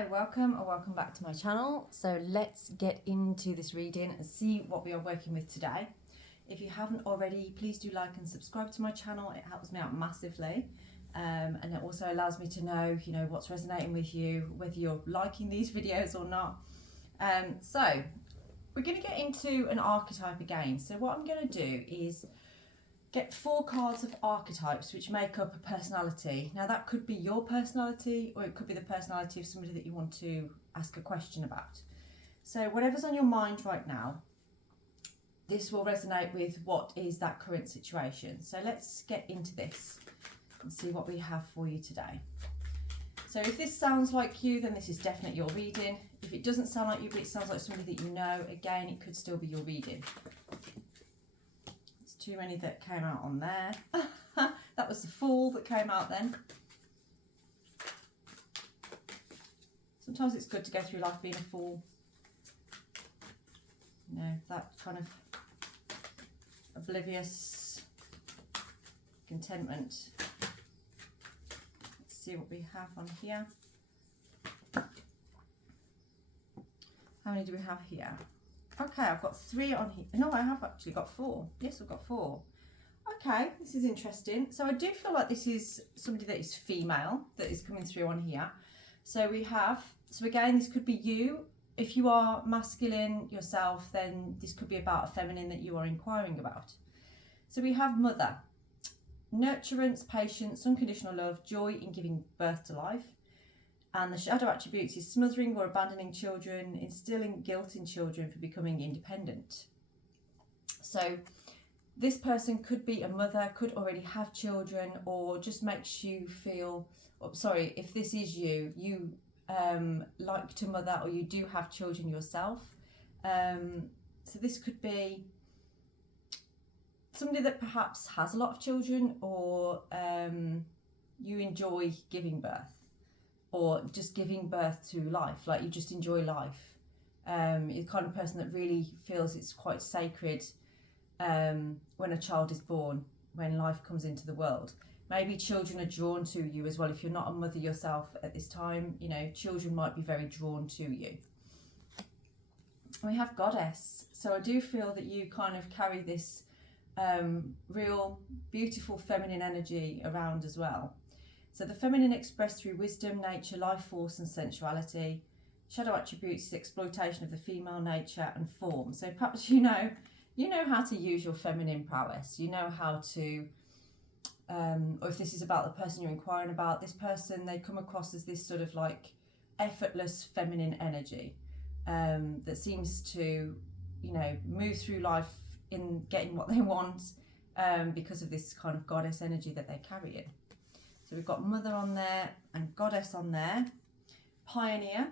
Hi, welcome or welcome back to my channel. So let's get into this reading and see what we are working with today. If you haven't already, please do like and subscribe to my channel. It helps me out massively. And it also allows me to know, what's resonating with you, whether you're liking these videos or not. So we're going to get into an archetype again. So what I'm going to do is get 4 cards of archetypes which make up a personality. Now that could be your personality, or it could be the personality of somebody that you want to ask a question about. So whatever's on your mind right now, this will resonate with what is that current situation. So let's get into this and see what we have for you today. So if this sounds like you, then this is definitely your reading. If it doesn't sound like you, but it sounds like somebody that you know, again, it could still be your reading. Too many that came out on there. That was the Fool that came out then. Sometimes it's good to go through life being a fool. That kind of oblivious contentment. Let's see what we have on here. How many do we have here? Okay, I've got 3 on here. No, I have actually got 4. Yes, I've got 4. Okay, this is interesting. So I do feel like this is somebody that is female that is coming through on here. So we have, so again, this could be you. If you are masculine yourself, then this could be about a feminine that you are inquiring about. So we have mother, nurturance, patience, unconditional love, joy in giving birth to life. And the shadow attributes is smothering or abandoning children, instilling guilt in children for becoming independent. So this person could be a mother, could already have children, or just makes you feel, if this is you, you like to mother, or you do have children yourself. So this could be somebody that perhaps has a lot of children, or you enjoy giving birth. Or just giving birth to life, like you just enjoy life. You're the kind of person that really feels it's quite sacred when a child is born, when life comes into the world. Maybe children are drawn to you as well. If you're not a mother yourself at this time, children might be very drawn to you. We have goddess. So I do feel that you kind of carry this real, beautiful feminine energy around as well. So the feminine expressed through wisdom, nature, life force and sensuality. Shadow attributes is exploitation of the female nature and form. So perhaps you know how to use your feminine prowess. You know how to, or if this is about the person you're inquiring about, this person, they come across as this sort of like effortless feminine energy that seems to, move through life in getting what they want because of this kind of goddess energy that they're carrying. So we've got mother on there and goddess on there. Pioneer,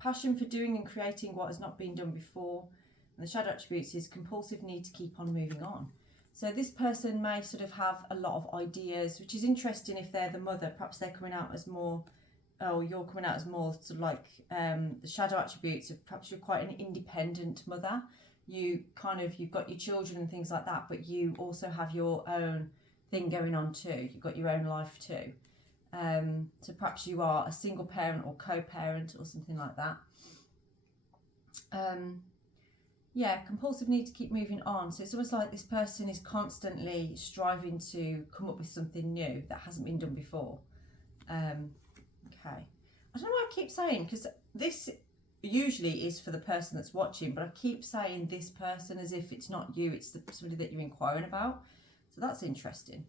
passion for doing and creating what has not been done before. And the shadow attributes is compulsive need to keep on moving on. So this person may sort of have a lot of ideas, which is interesting if they're the mother. Perhaps they're coming out as more, you're coming out as more sort of like the shadow attributes of perhaps you're quite an independent mother. You've got your children and things like that, but you also have your own thing going on too. You've got your own life too. So perhaps you are a single parent or co-parent or something like that. Compulsive need to keep moving on. So it's almost like this person is constantly striving to come up with something new that hasn't been done before. Okay. I don't know what I keep saying, because this usually is for the person that's watching, but I keep saying this person as if it's not you, it's somebody that you're inquiring about. So that's interesting.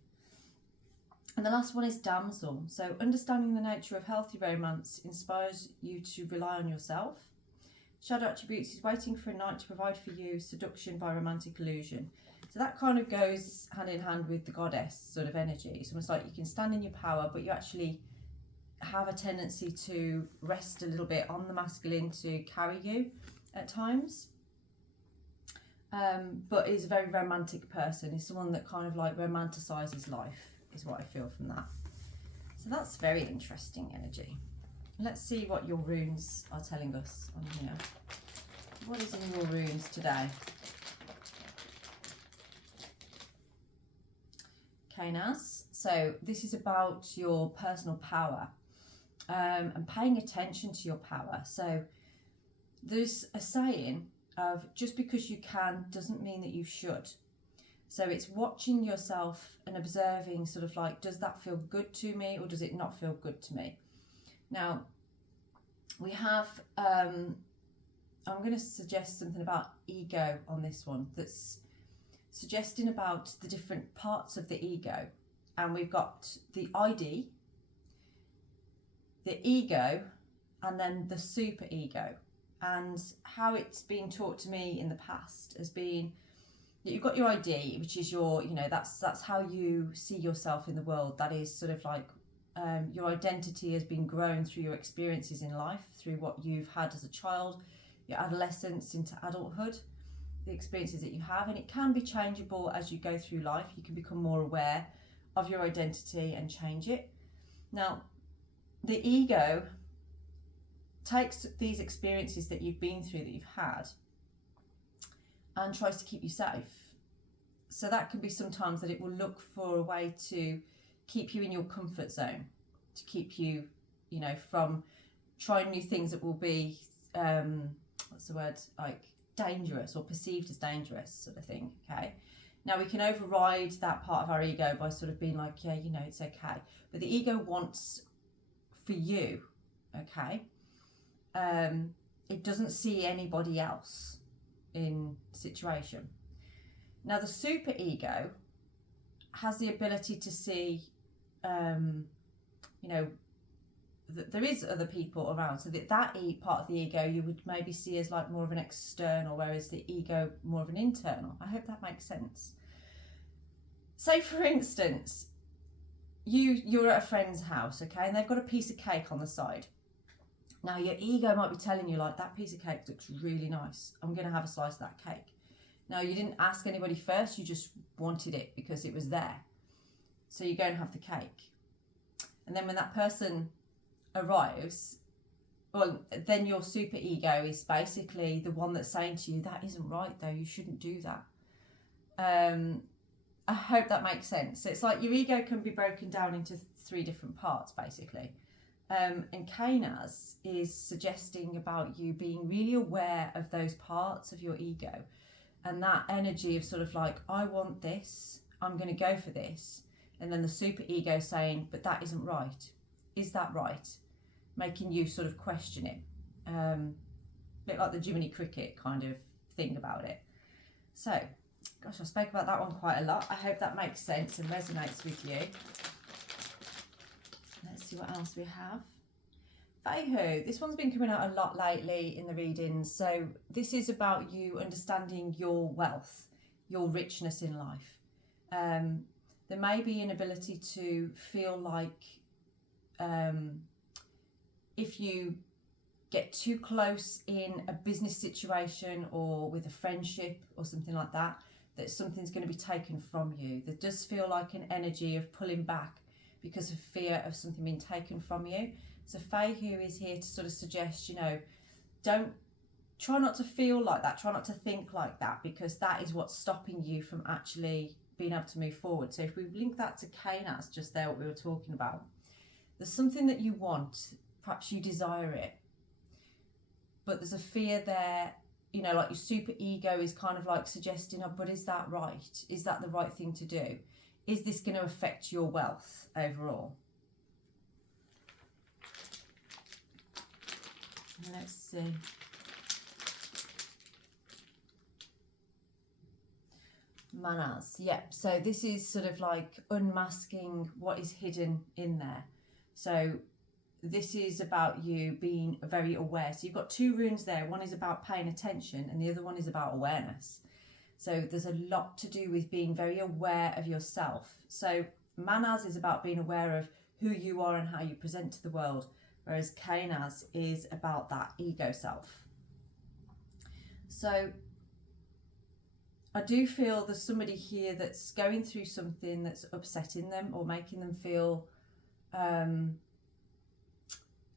And the last one is damsel. So understanding the nature of healthy romance inspires you to rely on yourself. Shadow attributes is waiting for a knight to provide for you, seduction by romantic illusion. So that kind of goes hand in hand with the goddess sort of energy. It's almost like you can stand in your power, but you actually have a tendency to rest a little bit on the masculine to carry you at times. But is a very romantic person. Is someone that kind of like romanticizes life, is what I feel from that. So that's very interesting energy. Let's see what your runes are telling us on here. What is in your runes today? Okay, Nas. So this is about your personal power. and paying attention to your power. So there's a saying of just because you can doesn't mean that you should. So it's watching yourself and observing sort of like, does that feel good to me or does it not feel good to me? Now, we have, I'm going to suggest something about ego on this one, that's suggesting about the different parts of the ego. And we've got the ID, the ego, and then the super ego. And how it's been taught to me in the past has been that you've got your ID, which is your, that's how you see yourself in the world. That is sort of like your identity has been grown through your experiences in life, through what you've had as a child, your adolescence into adulthood, the experiences that you have. And it can be changeable as you go through life. You can become more aware of your identity and change it. Now, the ego takes these experiences that you've been through, that you've had, and tries to keep you safe. So that can be sometimes that it will look for a way to keep you in your comfort zone, to keep you, from trying new things that will be, like dangerous or perceived as dangerous sort of thing, okay? Now we can override that part of our ego by sort of being like, yeah, it's okay. But the ego wants for you, okay? It doesn't see anybody else in situation. Now the super ego has the ability to see, that there is other people around, so that part of the ego you would maybe see as like more of an external, whereas the ego more of an internal. I hope that makes sense. Say for instance, you're at a friend's house, okay, and they've got a piece of cake on the side. Now your ego might be telling you like, that piece of cake looks really nice, I'm going to have a slice of that cake. Now you didn't ask anybody first, you just wanted it because it was there. So you go and have the cake. And then when that person arrives, well, then your super ego is basically the one that's saying to you, that isn't right though, you shouldn't do that. I hope that makes sense. So it's like your ego can be broken down into 3 different parts basically. And Kainaz is suggesting about you being really aware of those parts of your ego and that energy of sort of like, I want this, I'm going to go for this. And then the super ego saying, but that isn't right. Is that right? Making you sort of question it. A bit like the Jiminy Cricket kind of thing about it. So, gosh, I spoke about that one quite a lot. I hope that makes sense and resonates with you. Let's see what else we have. Feihu, this one's been coming out a lot lately in the readings. So this is about you understanding your wealth, your richness in life. There may be an ability to feel like if you get too close in a business situation or with a friendship or something like that, that something's going to be taken from you. There does feel like an energy of pulling back because of fear of something being taken from you. So Feihu is here to sort of suggest, try not to feel like that, try not to think like that, because that is what's stopping you from actually being able to move forward. So if we link that to Kainaz just there, what we were talking about, there's something that you want, perhaps you desire it, but there's a fear there, like your super ego is kind of like suggesting, oh, but is that right? Is that the right thing to do? Is this going to affect your wealth overall? Let's see. Manas, yep. So this is sort of like unmasking what is hidden in there. So this is about you being very aware. So you've got 2 runes there. One is about paying attention and the other one is about awareness. So there's a lot to do with being very aware of yourself. So Manas is about being aware of who you are and how you present to the world, whereas Kainaz is about that ego self. So I do feel there's somebody here that's going through something that's upsetting them or making them feel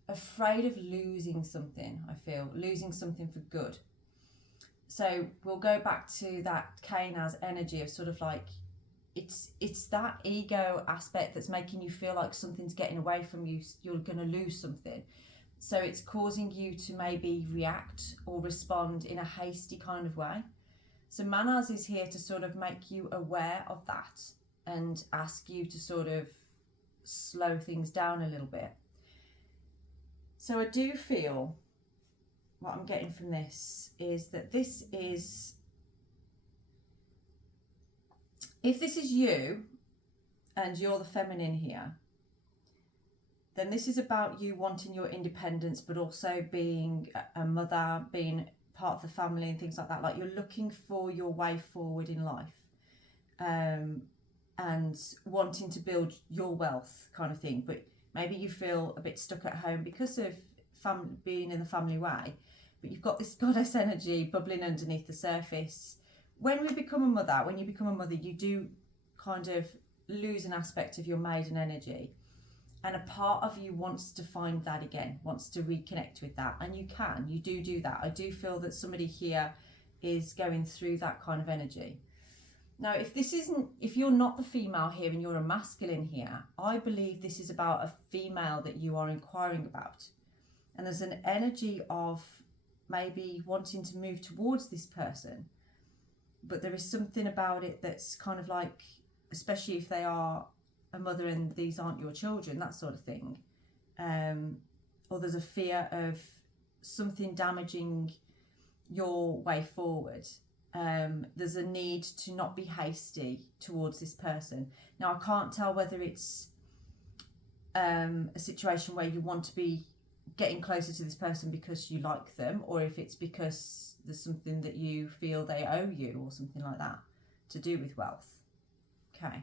afraid of losing something. I feel losing something for good. So we'll go back to that Kainaz energy of sort of like it's that ego aspect that's making you feel like something's getting away from you, you're going to lose something. So it's causing you to maybe react or respond in a hasty kind of way. So Manas is here to sort of make you aware of that and ask you to sort of slow things down a little bit. So I do feel what I'm getting from this is that this is, if this is you and you're the feminine here, then this is about you wanting your independence, but also being a mother, being part of the family and things like that. Like, you're looking for your way forward in life, and wanting to build your wealth kind of thing. But maybe you feel a bit stuck at home because of being in the family way, but you've got this goddess energy bubbling underneath the surface. When you become a mother, you do kind of lose an aspect of your maiden energy. And a part of you wants to find that again, wants to reconnect with that. And you do that. I do feel that somebody here is going through that kind of energy. Now, if you're not the female here and you're a masculine here, I believe this is about a female that you are inquiring about. And there's an energy of maybe wanting to move towards this person, but there is something about it that's kind of like, especially if they are a mother and these aren't your children, that sort of thing, or there's a fear of something damaging your way forward. There's a need to not be hasty towards this person. Now, I can't tell whether it's a situation where you want to be getting closer to this person because you like them, or if it's because there's something that you feel they owe you or something like that to do with wealth. Okay.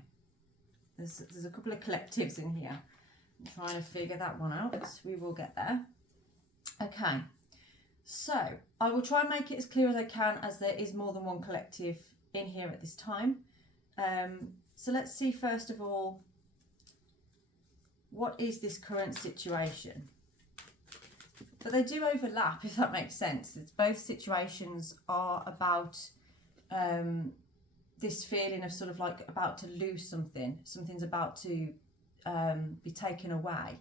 There's a couple of collectives in here. I'm trying to figure that one out. We will get there. Okay. So I will try and make it as clear as I can, as there is more than one collective in here at this time. So let's see, first of all, what is this current situation? But they do overlap, if that makes sense. It's both situations are about this feeling of sort of like about to lose something. Something's about to be taken away,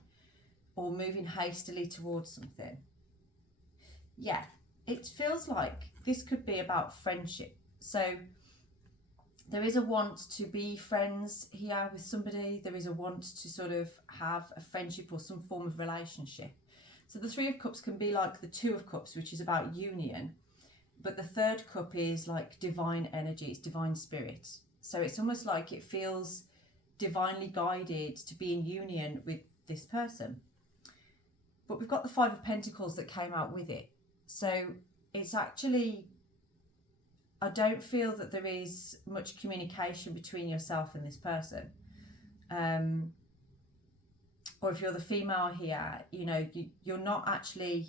or moving hastily towards something. Yeah, it feels like this could be about friendship. So there is a want to be friends here with somebody. There is a want to sort of have a friendship or some form of relationship. So the Three of Cups can be like the Two of Cups, which is about union. But the third cup is like divine energy, it's divine spirit. So it's almost like it feels divinely guided to be in union with this person. But we've got the Five of Pentacles that came out with it. So it's actually, I don't feel that there is much communication between yourself and this person. Or if you're the female here, you know, you're not actually,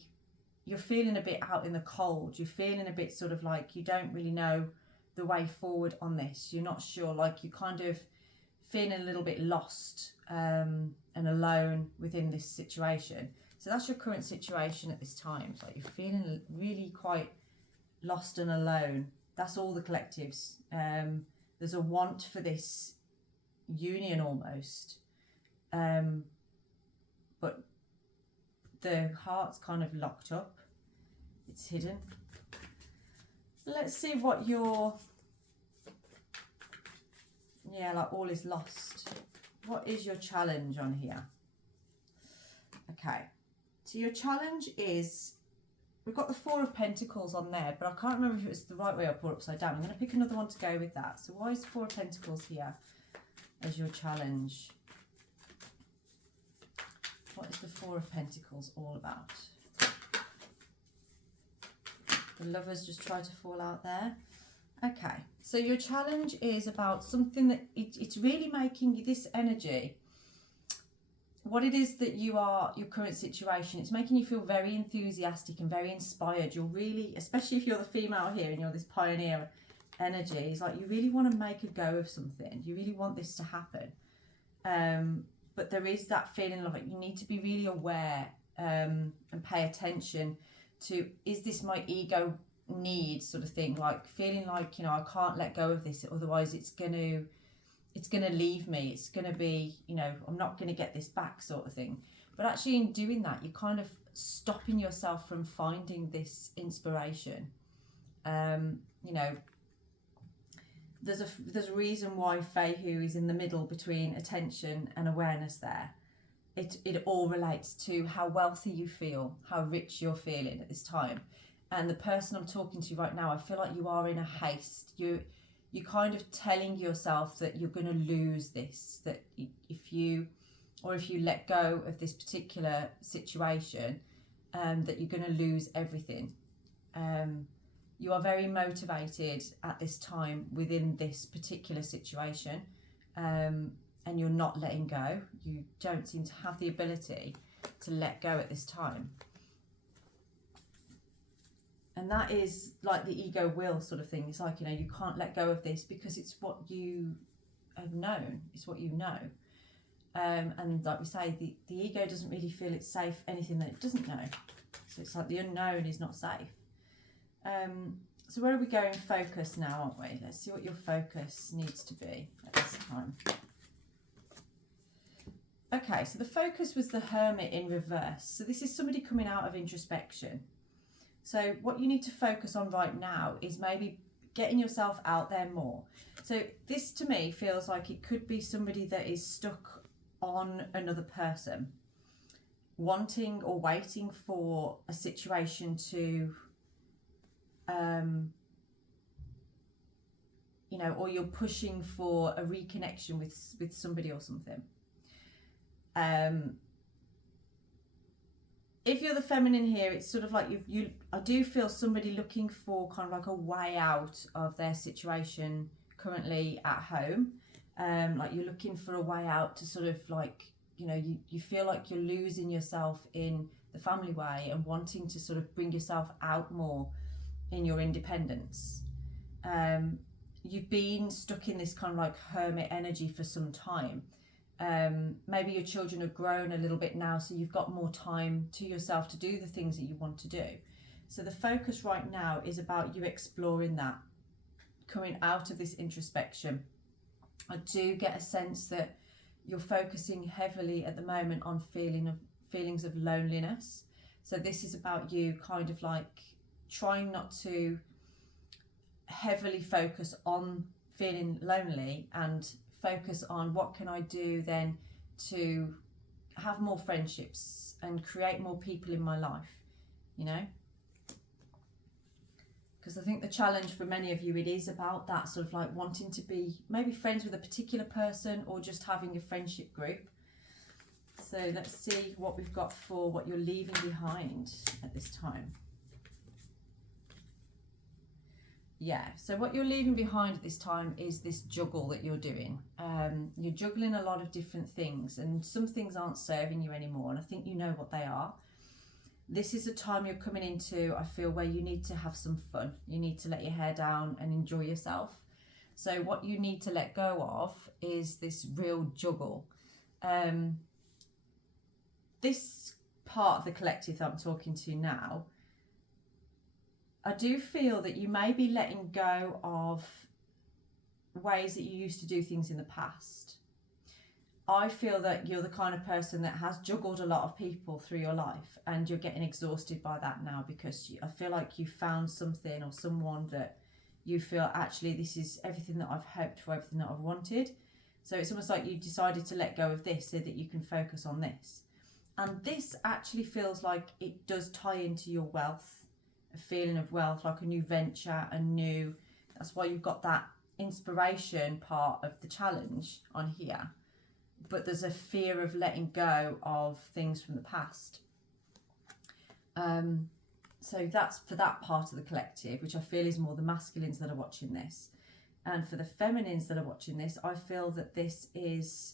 you're feeling a bit out in the cold. You're feeling a bit sort of like you don't really know the way forward on this. You're not sure, like you're kind of feeling a little bit lost and alone within this situation. So that's your current situation at this time. It's like you're feeling really quite lost and alone. That's all the collectives. There's a want for this union almost. But the heart's kind of locked up. It's hidden. Let's see what your, yeah, like all is lost. What is your challenge on here? Okay. So your challenge is, we've got the Four of Pentacles on there, but I can't remember if it's the right way up or upside down. I'm going to pick another one to go with that. So why is Four of Pentacles here as your challenge? What is the Four of Pentacles all about? The Lovers just try to fall out there. Okay, so your challenge is about something that it's really making this energy, what it is that you are, your current situation, it's making you feel very enthusiastic and very inspired. You're really, especially if you're the female here and you're this pioneer energy, it's like you really want to make a go of something. You really want this to happen. But there is that feeling like you need to be really aware and pay attention to, is this my ego need sort of thing, like feeling like, you know, I can't let go of this, otherwise it's going to it's going to leave me. It's going to be, you know, I'm not going to get this back sort of thing. But actually in doing that, you're kind of stopping yourself from finding this inspiration. You know, there's a reason why Feihu is in the middle between attention and awareness there. It all relates to how wealthy you feel, how rich you're feeling at this time. And the person I'm talking to right now, I feel like you are in a haste. You're kind of telling yourself that you're going to lose this, that if you let go of this particular situation, that you're going to lose everything. You are very motivated at this time within this particular situation, and you're not letting go. You don't seem to have the ability to let go at this time. And that is like the ego will sort of thing. It's like, you know, you can't let go of this because it's what you have known. It's what you know. And like we say, the ego doesn't really feel it's safe anything that it doesn't know. So it's like the unknown is not safe. So where are we going focus now, aren't we? Let's see what your focus needs to be at this time. Okay, so the focus was the Hermit in reverse. So this is somebody coming out of introspection. So what you need to focus on right now is maybe getting yourself out there more. So this to me feels like it could be somebody that is stuck on another person, wanting or waiting for a situation to, you know, or you're pushing for a reconnection with somebody or something. If you're the feminine here, it's sort of like I do feel somebody looking for kind of like a way out of their situation currently at home. Like you're looking for a way out to sort of like, you know, you feel like you're losing yourself in the family way and wanting to sort of bring yourself out more in your independence. You've been stuck in this kind of like hermit energy for some time. Maybe your children have grown a little bit now, so you've got more time to yourself to do the things that you want to do. So the focus right now is about you exploring that, coming out of this introspection. I do get a sense that you're focusing heavily at the moment on feelings of loneliness. So this is about you kind of like trying not to heavily focus on feeling lonely and focus on what can I do then to have more friendships and create more people in my life, you know? Because I think the challenge for many of you, it is about that sort of like wanting to be maybe friends with a particular person or just having a friendship group. So let's see what we've got for what you're leaving behind at this time. Yeah, so what you're leaving behind at this time is this juggle that you're doing. You're juggling a lot of different things, and some things aren't serving you anymore, and I think you know what they are. This is a time you're coming into, I feel, where you need to have some fun. You need to let your hair down and enjoy yourself. So what you need to let go of is this real juggle. This part of the collective that I'm talking to now, I do feel that you may be letting go of ways that you used to do things in the past. I feel that you're the kind of person that has juggled a lot of people through your life, and you're getting exhausted by that now because I feel like you found something or someone that you feel actually this is everything that I've hoped for, everything that I've wanted. So it's almost like you decided to let go of this so that you can focus on this. And this actually feels like it does tie into your wealth. A feeling of wealth, like a new venture, that's why you've got that inspiration part of the challenge on here, but there's a fear of letting go of things from the past. So that's for that part of the collective, which I feel is more the masculines that are watching this. And for the feminines that are watching this, I feel that this is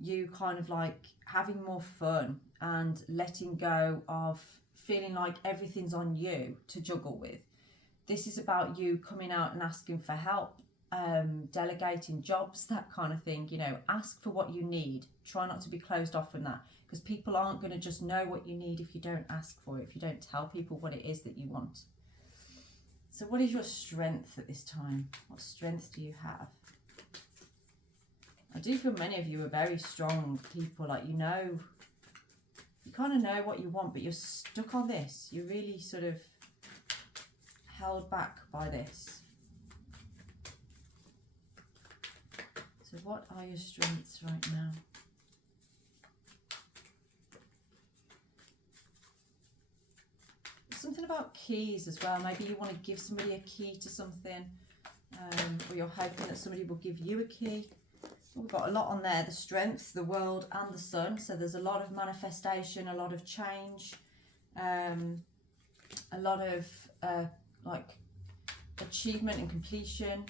you kind of like having more fun and letting go of feeling like everything's on you to juggle with. This is about you coming out and asking for help, delegating jobs, that kind of thing. You know, ask for what you need. Try not to be closed off from that, because people aren't going to just know what you need if you don't ask for it, if you don't tell people what it is that you want. So what is your strength at this time? What strength do you have? I do feel many of you are very strong people, like you kind of know what you want, but you're stuck on this. You're really sort of held back by this. So what are your strengths right now? Something about keys as well. Maybe you want to give somebody a key to something, or you're hoping that somebody will give you a key. We've got a lot on there, the strength, the world and the sun. So there's a lot of manifestation, a lot of change, a lot of like achievement and completion.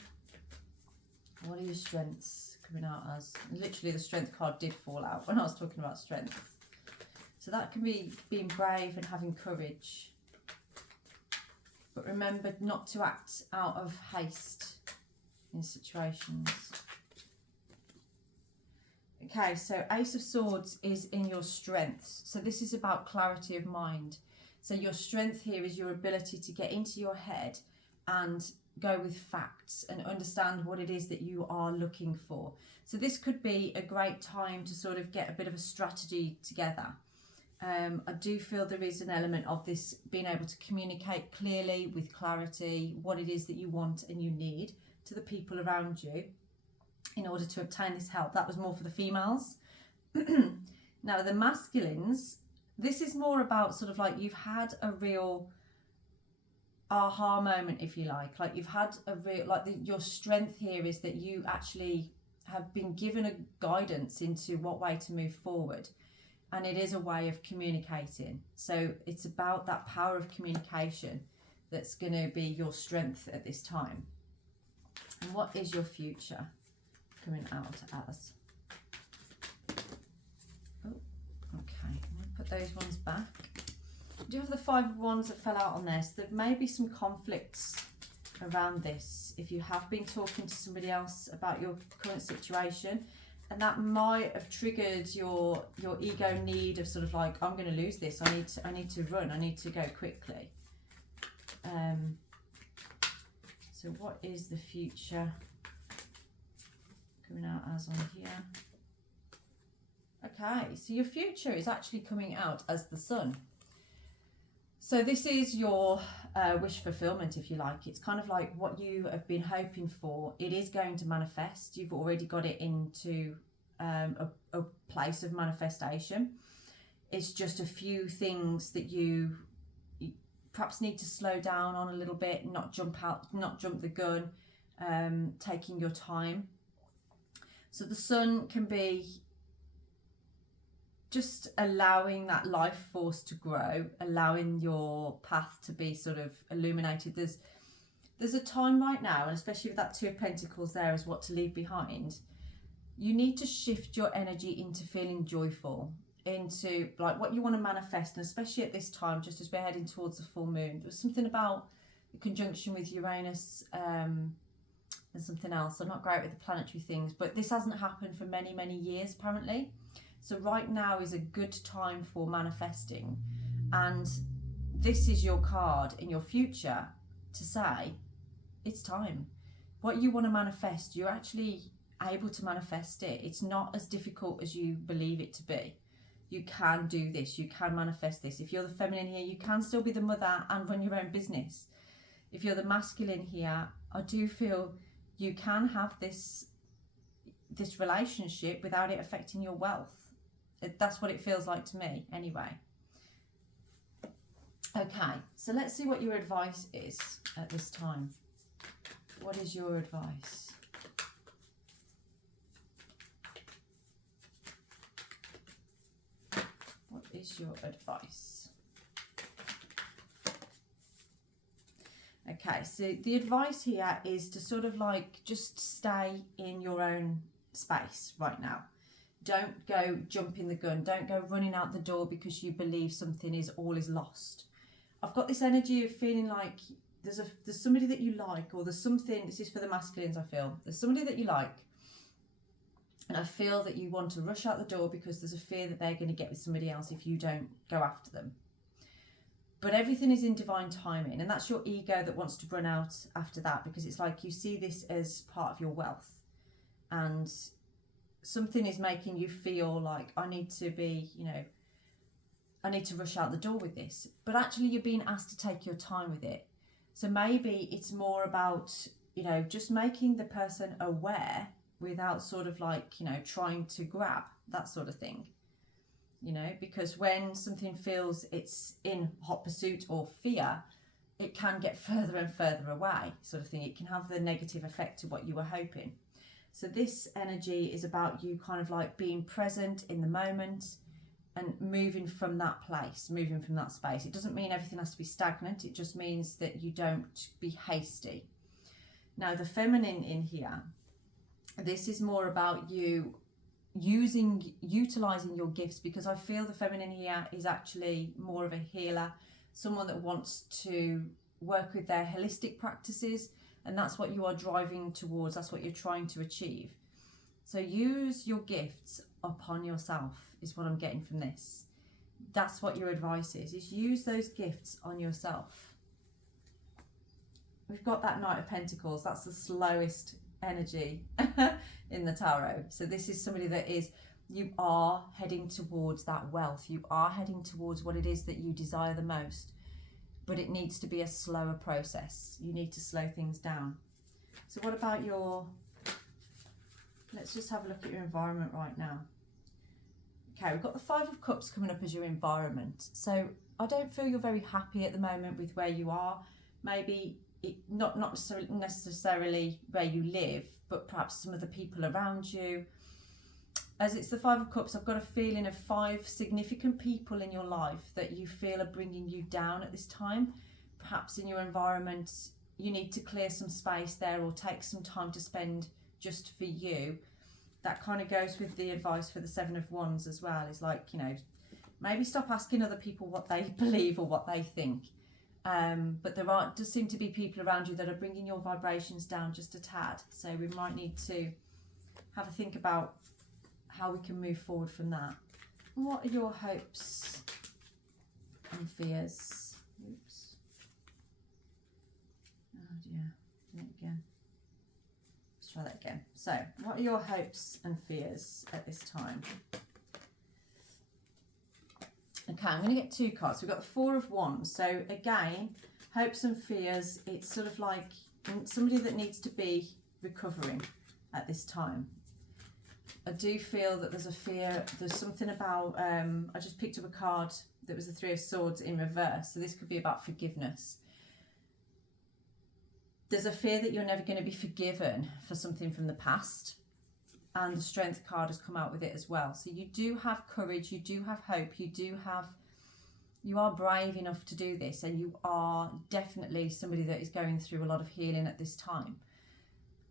What are your strengths coming out as? Literally the strength card did fall out when I was talking about strength. So that can be being brave and having courage. But remember not to act out of haste in situations. Okay, so Ace of Swords is in your strengths. So this is about clarity of mind. So your strength here is your ability to get into your head and go with facts and understand what it is that you are looking for. So this could be a great time to sort of get a bit of a strategy together. I do feel there is an element of this being able to communicate clearly with clarity what it is that you want and you need to the people around you in order to obtain this help. That was more for the females. Now the masculines, this is more about sort of like you've had a real aha moment, if you like you've had a real, your strength here is that you actually have been given a guidance into what way to move forward, and it is a way of communicating. So it's about that power of communication that's going to be your strength at this time. And what is your future coming out as? Oh, okay, I'm going to put those ones back. I do have the Five of Wands that fell out on there, so there may be some conflicts around this if you have been talking to somebody else about your current situation, and that might have triggered your ego need of sort of like, I'm going to lose this, I need to run, I need to go quickly. So what is the future coming out as on here? Okay, so your future is actually coming out as the sun. So this is your wish fulfillment, if you like. It's kind of like what you have been hoping for. It is going to manifest. You've already got it into a place of manifestation. It's just a few things that you perhaps need to slow down on a little bit, not jump the gun, taking your time. So the sun can be just allowing that life force to grow, allowing your path to be sort of illuminated. There's a time right now, and especially with that Two of Pentacles there as what to leave behind, you need to shift your energy into feeling joyful, into like what you want to manifest. And especially at this time, just as we're heading towards the full moon, there's something about the conjunction with Uranus and something else. I'm not great with the planetary things, but this hasn't happened for many, many years apparently. So right now is a good time for manifesting, and this is your card in your future to say it's time. What you want to manifest, you're actually able to manifest it. It's not as difficult as you believe it to be. You can do this, you can manifest this. If you're the feminine here, you can still be the mother and run your own business. If you're the masculine here, I do feel you can have this relationship without it affecting your wealth. That's what it feels like to me anyway. Okay, so let's see what your advice is at this time. What is your advice? What is your advice? Okay, so the advice here is to sort of like just stay in your own space right now. Don't go jumping the gun. Don't go running out the door because you believe something is lost. I've got this energy of feeling like there's somebody that you like, or there's something, this is for the masculines, I feel. There's somebody that you like, and I feel that you want to rush out the door because there's a fear that they're going to get with somebody else if you don't go after them. But everything is in divine timing, and that's your ego that wants to run out after that, because it's like you see this as part of your wealth. And something is making you feel like I need to be, I need to rush out the door with this. But actually you're being asked to take your time with it. So maybe it's more about, just making the person aware without sort of like, trying to grab, that sort of thing. Because when something feels it's in hot pursuit or fear, it can get further and further away, sort of thing. It can have the negative effect to what you were hoping. So this energy is about you kind of like being present in the moment and moving from that place, moving from that space. It doesn't mean everything has to be stagnant. It just means that you don't be hasty. Now, the feminine in here, this is more about you utilizing your gifts, because I feel the feminine here is actually more of a healer, someone that wants to work with their holistic practices, and that's what you are driving towards, that's what you're trying to achieve. So use your gifts upon yourself is what I'm getting from this. That's what your advice is use those gifts on yourself. We've got that Knight of Pentacles, that's the slowest energy in the tarot. So this is somebody that you are heading towards that wealth, you are heading towards what it is that you desire the most, but it needs to be a slower process. You need to slow things down. So what about let's just have a look at your environment right now. Okay, we've got the Five of Cups coming up as your environment. So I don't feel you're very happy at the moment with where you are. Maybe not necessarily where you live, but perhaps some of the people around you. As it's the Five of Cups, I've got a feeling of 5 significant people in your life that you feel are bringing you down at this time. Perhaps in your environment, you need to clear some space there or take some time to spend just for you. That kind of goes with the advice for the Seven of Wands as well. It's like, maybe stop asking other people what they believe or what they think. But there does seem to be people around you that are bringing your vibrations down just a tad. So we might need to have a think about how we can move forward from that. What are your hopes and fears? Oops. Oh dear, do it again. Let's try that again. So, what are your hopes and fears at this time? Okay, I'm going to get 2 cards. We've got the Four of Wands. So again, hopes and fears, it's sort of like somebody that needs to be recovering at this time. I do feel that there's a fear, there's something about, I just picked up a card that was the Three of Swords in reverse. So this could be about forgiveness. There's a fear that you're never going to be forgiven for something from the past. And the Strength card has come out with it as well. So you do have courage, you do have hope, you are brave enough to do this, and you are definitely somebody that is going through a lot of healing at this time.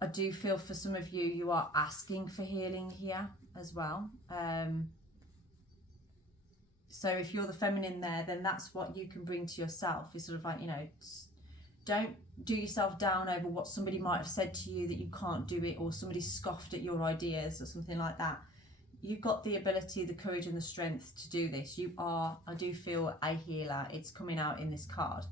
I do feel for some of you, you are asking for healing here as well. So if you're the feminine there, then that's what you can bring to yourself. It's sort of like, don't do yourself down over what somebody might have said to you that you can't do it, or somebody scoffed at your ideas or something like that. You've got the ability, the courage and the strength to do this. You are, I do feel, a healer. It's coming out in this card.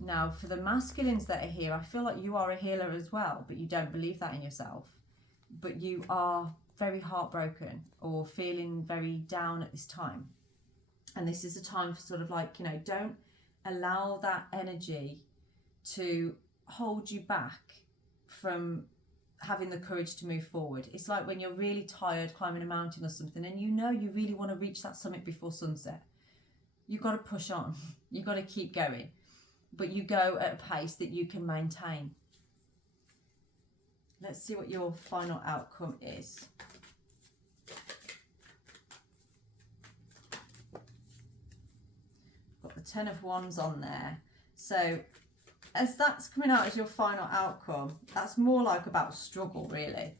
Now, for the masculines that are here, I feel like you are a healer as well, but you don't believe that in yourself. But you are very heartbroken or feeling very down at this time. And this is a time for sort of like, don't allow that energy to hold you back from having the courage to move forward. It's like when you're really tired climbing a mountain or something, and you really want to reach that summit before sunset. You've got to push on. You've got to keep going. But you go at a pace that you can maintain. Let's see what your final outcome is. Got the Ten of Wands on there. So as that's coming out as your final outcome, that's more like about struggle, really.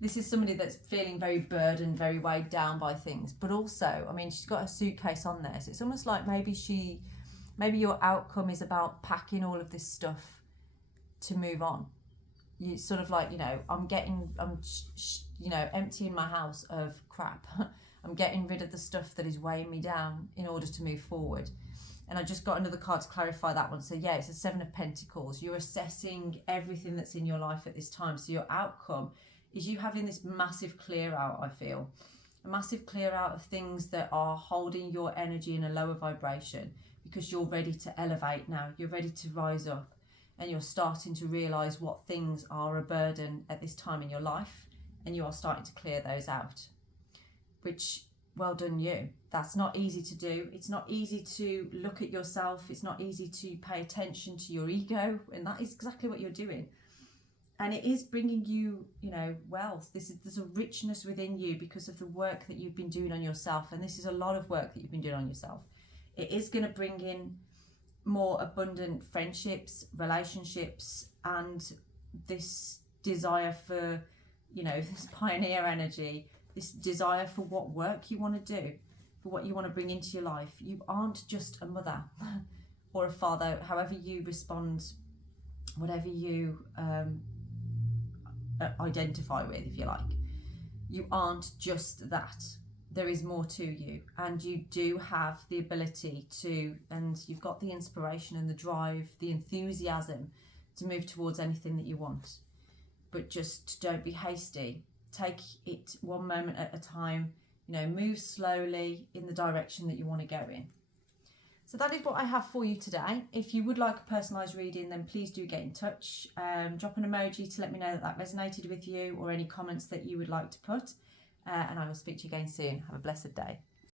This is somebody that's feeling very burdened, very weighed down by things. But also, I mean, she's got a suitcase on there. So it's almost like maybe your outcome is about packing all of this stuff to move on. You sort of like, I'm emptying my house of crap. I'm getting rid of the stuff that is weighing me down in order to move forward. And I just got another card to clarify that one. So yeah, it's a Seven of Pentacles. You're assessing everything that's in your life at this time. So your outcome is you having this massive clear out, I feel. A massive clear out of things that are holding your energy in a lower vibration, because you're ready to elevate now. You're ready to rise up, and you're starting to realise what things are a burden at this time in your life, and you are starting to clear those out. Which, well done you. That's not easy to do. It's not easy to look at yourself. It's not easy to pay attention to your ego, and that is exactly what you're doing. And it is bringing you, you know, wealth. There's a richness within you because of the work that you've been doing on yourself. And this is a lot of work that you've been doing on yourself. It is going to bring in more abundant friendships, relationships, and this desire for, you know, this pioneer energy, this desire for what work you want to do, for what you want to bring into your life. You aren't just a mother or a father, however you respond, whatever you identify with, if you like. You aren't just that. There is more to you, and you do have the ability to, and you've got the inspiration and the drive, the enthusiasm to move towards anything that you want. But just don't be hasty. Take it one moment at a time, you know, move slowly in the direction that you want to go in. So that is what I have for you today. If you would like a personalised reading, then please do get in touch. Drop an emoji to let me know that that resonated with you, or any comments that you would like to put. And I will speak to you again soon. Have a blessed day.